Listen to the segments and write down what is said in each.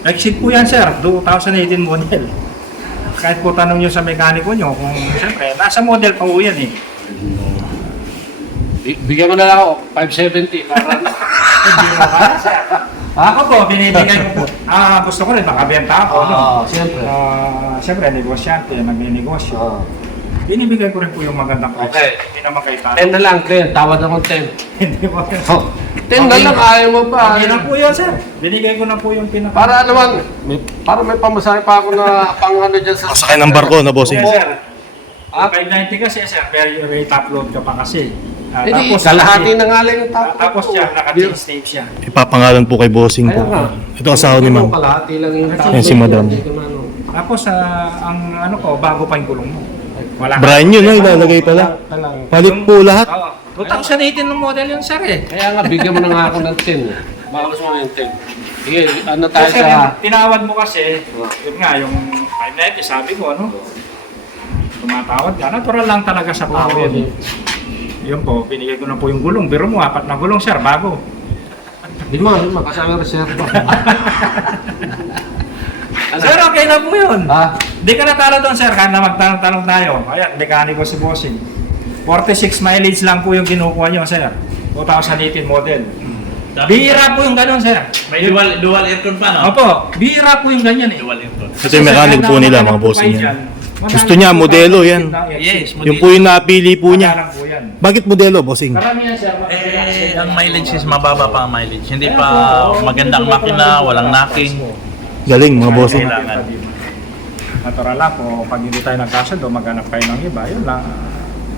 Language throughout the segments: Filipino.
Exit po yan, sir. 2018 model. Kahit po tanong nyo sa mekaniko nyo, kung siyempre, nasa model pa po yan eh. Bigyan mo na lang ako, 570 para Hindi mo kaya, sir. Ako po, binibigay ko po. Gusto ko rin, makabenta ako. No? siyempre. Siyempre, negosyante, nagninegosyo. Binibigay ko rin po yung magandang price. Okay. Hindi naman kayo talo. 10 na lang, 10. Tawad ako 10. Hindi po. 10 na lang, ayaw mo pa. Okay na po yun, sir. Binigay ko na po yung pinaka... Para naman, para may pamasahe pa ako na pang ano dyan sa... Sakay ng barko na bossing. Yes, sir. Ah? 590 kasi, sir. Very top load ka pa kasi. Hindi, kalahati na nga lang yung top. Tapos siya, naka-change name siya. Ipapangalan po kay bossing po. Ayun nga. Ito asawa ni ma'am. Kalahati lang yung top. Yan si madam. Tapos, ang ano ko, bago pa yung gulong mo. Wala Brand new, no? Ilalagay pala. Palit po lahat. Oo. 2018 ng model yun, sir eh. Kaya nga, bigyan mo na nga ako ng 10. Bawas mo yung 10. Sige, ano tayo Kasi sa... tinawad mo kasi, yun nga, yung 590, sabi ko, ano? Tumatawad ka. Natural lang talaga sa tao yun. Yun po, binigay ko na po yung gulong. Biro mo, 4 na gulong, sir, bago. Lima, kasi ang reserva. Sir, okay na po yun. Ha? Di ka natalo doon, sir, kahit na magtanong-tanong tayo. Ayan, mekaniko si Bossing. 46 mileage lang po yung kinukuha nyo, sir. 2018 model. Bihira po yung ganun, sir. May dual aircon pa, no? Opo, bihira po yung ganyan eh. Dual aircon. Ito yung mechanic po nila, mga bossing yan. Gusto niya, modelo yan. Yes, Yung po yung napili po niya. Madalang po yan. Bakit modelo, bossing? Karamihan, sir. Ang mileage is mababa pa ang mileage. Hindi pa magandang makina, walang knocking. Galing, mga bossing. Kailangan. Natural lang po, pag hindi tayo nagkasado, maghanap kayo ng iba, yun lang.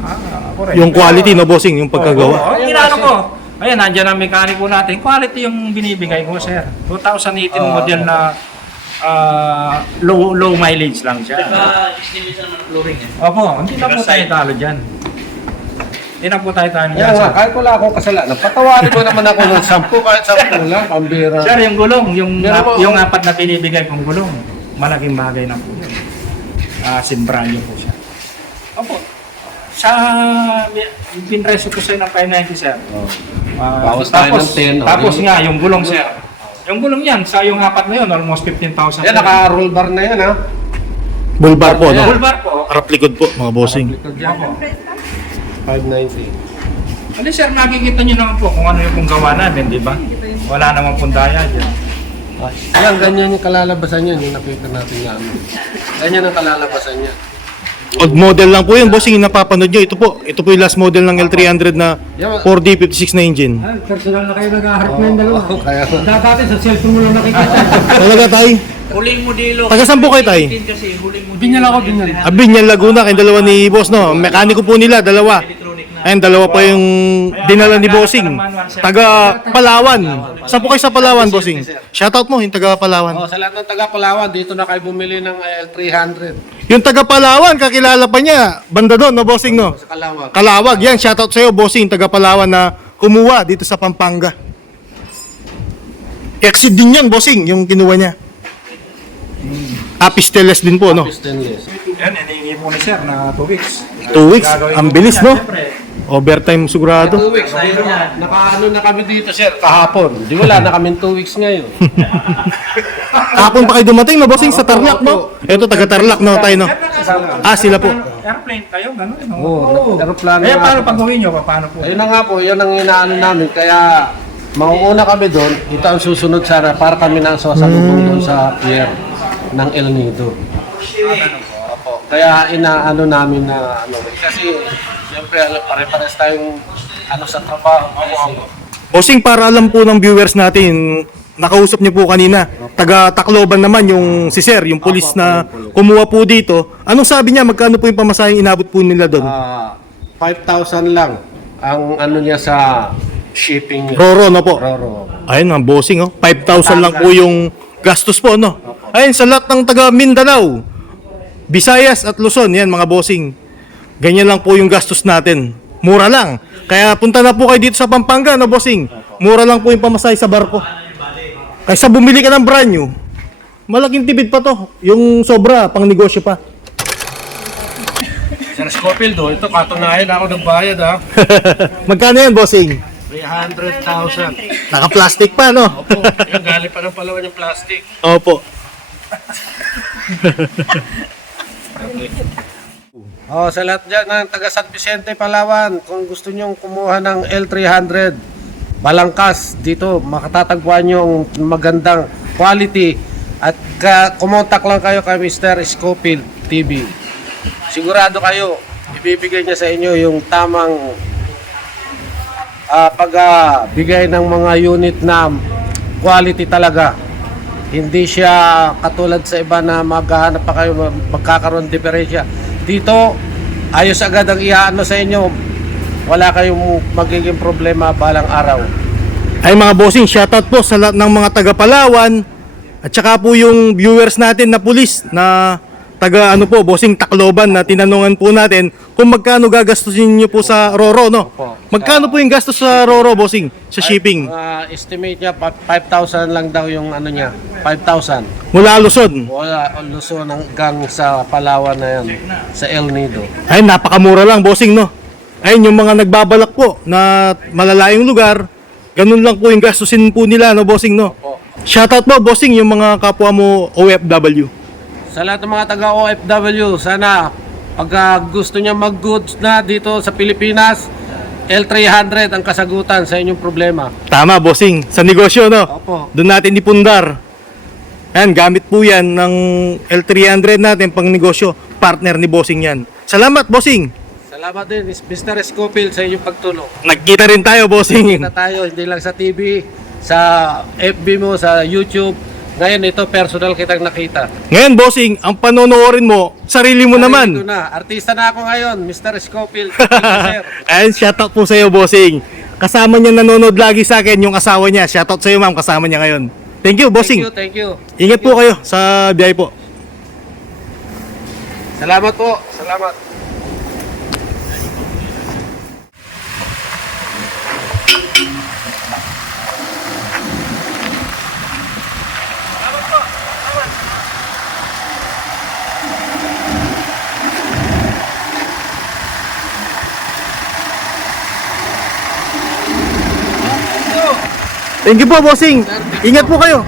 Ako rin. Yung quality, no, bossing? Yung Oo, pagkagawa. ginano ko. Ayan, nandiyan ang mekaniko natin. Quality yung binibigay ko, sir. 2018 model na low mileage lang siya. Estimation naman ng flooring eh. Opo, hindi na po tayo talo dyan. Hindi na po tayo talo Kaya dyan, nga, sir. kahit wala akong kasalanan, patawarin mo naman ako ng 10, kahit 10 lang, pambira. Sir, yung gulong, Pero po- yung apat na binibigay kong gulong, malaking bagay na po yun. Simbranya po siya. Opo, sa pinreso ko sa'yo ng 590, sir. Bawas tayo ng 10, Tapos okay. nga, yung gulong, sir. Yung gulong yan, sa yung apat na yun, almost 15,000. Yan, naka-roll bar na yan, ha? Bulbar po, no? Full bar po. Harap likod po, mga bossing. Likod yan. Opo. 590. Ano sir, nakikita nyo naman po kung ano yung pong gawa namin, di ba? Wala namang pundaya dyan. Yan, ganyan yung kalalabasan yan, yung nakita natin nga. Ganyan ang kalalabasan yan. Old model lang po yun, bossing. Yung napapanood nyo. Ito po yung last model ng L300 na 4D56 na engine. Personal na kayo nag-aharap na yung dalawa. Kaya Dati sa cellphone mo lang nakikita. Talaga, tay? Huling modelo. Taga saan po kayo, tay? 18 kasi huling modelo. Binyal ako, binyal. Abinyan, Laguna, kayong dalawa ni boss, no? Mekaniko po nila, dalawa. Electronic na. Ayun, dalawa pa yung dinala ni bossing. Taga Palawan. Saan po kayo sa Palawan, bossing? Shoutout mo, yung taga Palawan. sa lahat ng taga-Palawan, dito na kayo bumili ng L300 Yung taga Palawan, kakilala pa niya. Banda doon, no, bossing, no? sa Kalawag. Kalawag, yan. Shoutout sa'yo, bossing, taga Palawan na kumuha dito sa Pampanga. Exit din yan, bossing, yung kinuha niya. Pisteles din po, no? Stainless. Yan, hinihingi po ni sir na 2 weeks. 2 weeks, Gagawin ang ko bilis, yan, no? siyempre. Overtime sigurado. 2 weeks, ayun na. Naka-ano na kami dito, sir, kahapon. Di wala na kami 2 weeks ngayon. Kapon pa kayo dumating, no, bossing, sa Tarlac, no? Ito, taga Tarlac, no, tayo, no? Sila po. Airplane kayo, gano'n. No? Oo, aeroplano. Eh, nga paano po. pag uwi nyo? Paano po? Ayun na nga po, yun ang inaano namin. Kaya, mauuna kami doon. Ito ang susunod sana para kami na sasalubong doon sa pier ng El Nido. Opo. Kaya inaano namin na ano. Kasi, siyempre, pare-pares tayong ano sa trabaho. Bossing, para alam po ng viewers natin, nakausap niyo po kanina, taga Tacloban naman yung si Sir, yung pulis na kumuha po dito. Anong sabi niya, magkano po yung pamasaheng inabot po nila doon? 5,000 lang ang ano niya sa shipping niya. Roro, no po? Roro. Ayun, ang bossing, oh. 5,000 lang po yung gastos po, no? Ayun, sa lahat ng taga Mindanao, Visayas at Luzon, yan mga bossing. Ganyan lang po yung gastos natin. Mura lang. Kaya punta na po kayo dito sa Pampanga, no, bossing? Mura lang po yung pamasahe sa barko. Kaysa bumili ka ng brand new, malaking tipid pa to. Yung sobra, pang negosyo pa. Sir Scofield, ito katunayan ako ng bayad, ha. Magkano yan, bossing? 300,000. Naka-plastic pa, no? Opo, yung galing pa ng Palawan yung plastic. Opo. Oh, sa lahat dyan ng taga San Vicente, Palawan, kung gusto nyong kumuha ng L300, balangkas dito, makatatagpuan nyo ang magandang quality at kumontak lang kayo kay Mr. Scofield TV. Sigurado kayo, ibibigay niya sa inyo yung tamang pagbigay ng mga unit na quality talaga. Hindi siya katulad sa iba na maghahanap pa kayo, magkakaroon diferensya. Dito, ayos agad ang iaano sa inyo. Wala kayong magiging problema balang araw. Ay mga bossing, shoutout po sa lahat ng mga taga Palawan at saka po yung viewers natin na pulis na taga ano po, bossing Tacloban na tinanungan po natin kung magkano gagastusin niyo po sa Roro, no? Opo. Magkano po yung gastos sa Roro, bossing, sa shipping? Estimate niya, 5,000 lang daw yung ano niya. 5,000. Mula Luzon. Wala, Luzon hanggang sa Palawan na yan. Sa El Nido. Ay, napakamura lang, bossing, no? Ayun, yung mga nagbabalak po na malalayong lugar, ganun lang po yung gastusin po nila, no, bossing, no? Opo. Shoutout po, bossing, yung mga kapwa mo OFW. Sa lahat ng mga taga OFW, sana pag gusto niya mag-goods na dito sa Pilipinas, L300 ang kasagutan sa inyong problema. Tama, bossing, sa negosyo, no? Opo. Doon natin ipundar. Ayan, gamit po yan ng L300 natin pang negosyo. Partner ni bossing yan. Salamat, bossing. Salamat din, Mr. Scofield, sa inyong pagtulong. Nagkita rin tayo, bossing. Kita tayo, hindi lang sa TV, sa FB mo, sa YouTube. Ngayon ito, personal kitang nakita. Ngayon, bossing, ang panonoorin mo, sarili mo Ito naman. na, artista na ako ngayon, Mr. Scofield. Thank you, sir. Ayan, shoutout po sa'yo, bossing. Kasama niya nanonood lagi sa akin, yung asawa niya. Shoutout sa'yo, ma'am, kasama niya ngayon. Thank you, bossing. Thank you. Ingat po kayo sa biyahe po. Salamat po, salamat. Thank you po, bossing. Ingat po kayo.